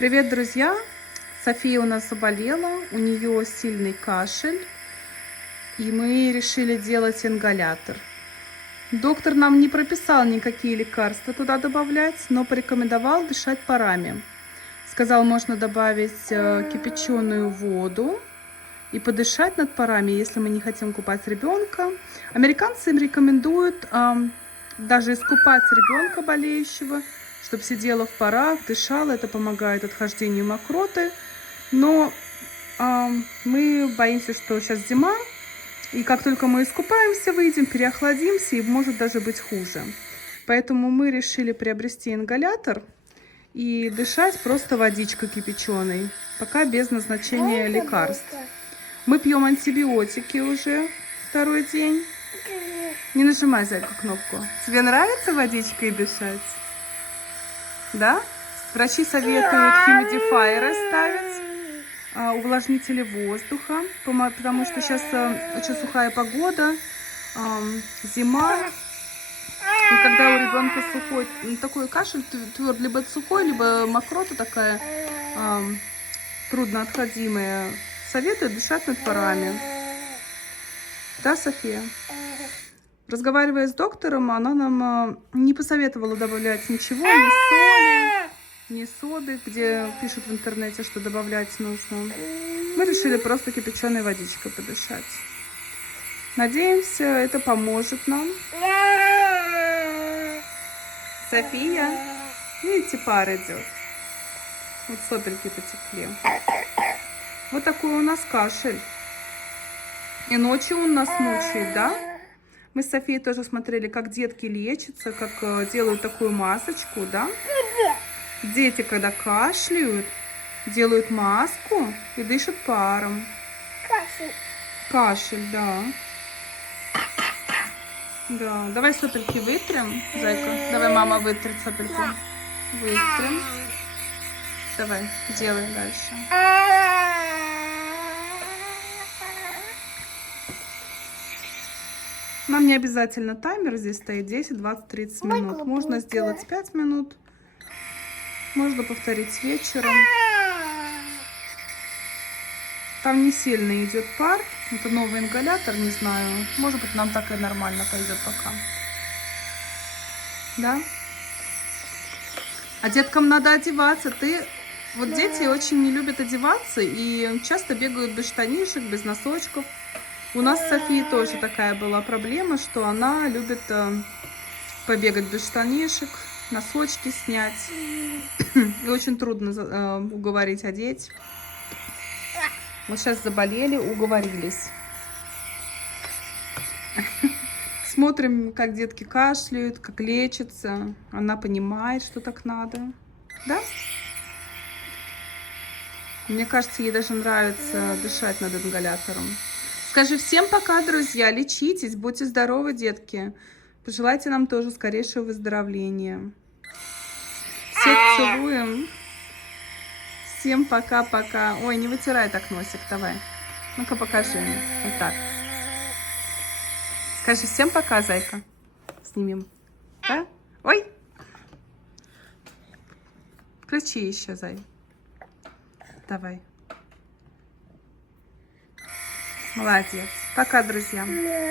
Привет, друзья! София у нас заболела, у нее сильный кашель, и мы решили делать ингалятор. Доктор нам не прописал никакие лекарства туда добавлять, но порекомендовал дышать парами. Сказал, можно добавить кипяченую воду и подышать над парами, если мы не хотим купать ребенка. Американцы им рекомендуют даже искупать ребенка болеющего, чтобы сидела в парах, дышала. Это помогает отхождению мокроты. Но мы боимся, что сейчас зима, и как только мы искупаемся, выйдем, переохладимся, и может даже быть хуже. Поэтому мы решили приобрести ингалятор и дышать просто водичкой кипяченой, пока без назначения лекарств. Мы пьем антибиотики уже второй день. Не нажимай, зайка, кнопку. Тебе нравится водичкой дышать? Да? Врачи советуют хумидифайеры ставить, увлажнители воздуха, потому что сейчас очень сухая погода, зима. И когда у ребенка сухой, такой кашель, твердый, либо сухой, либо мокрота такая трудно отходимая, советуют дышать над парами. Да, София? Разговаривая с доктором, она нам не посоветовала добавлять ничего, ни соли, ни соды, где пишут в интернете, что добавлять нужно. Мы решили просто кипяченой водичкой подышать. Надеемся, это поможет нам. София, видите, пар идет. Вот сопельки потекли. Вот такой у нас кашель. И ночью он нас мучает, да? Мы с Софией тоже смотрели, как детки лечатся, как делают такую масочку, да? Дети, когда кашляют, делают маску и дышат паром. Кашель. Кашель, да. Да, давай сопельки вытрем, зайка. Давай мама вытрет сопельку. Вытрем. Давай, делай дальше. Нам не обязательно таймер здесь стоит 10, 20, 30 минут. Можно сделать 5 минут. Можно повторить вечером. Там не сильно идет пар. Это новый ингалятор, не знаю. Может быть, нам так и нормально пойдет пока. Да? А деткам надо одеваться. Вот дети очень не любят одеваться и часто бегают без штанишек, без носочков. У нас с Софией тоже такая была проблема, что она любит побегать без штанишек, носочки снять. И очень трудно уговорить одеть. Вот сейчас заболели, уговорились. Смотрим, как детки кашляют, как лечатся. Она понимает, что так надо. Да? Мне кажется, ей даже нравится дышать над ингалятором. Скажи всем пока, друзья. Лечитесь, будьте здоровы, детки. Пожелайте нам тоже скорейшего выздоровления. Всех целуем. Всем пока-пока. Ой, не вытирай так носик, давай. Ну-ка покажи мне. Вот так. Скажи всем пока, зайка. Снимем. Да? Ой. Включи еще, зай. Давай. Молодец. Пока, друзья.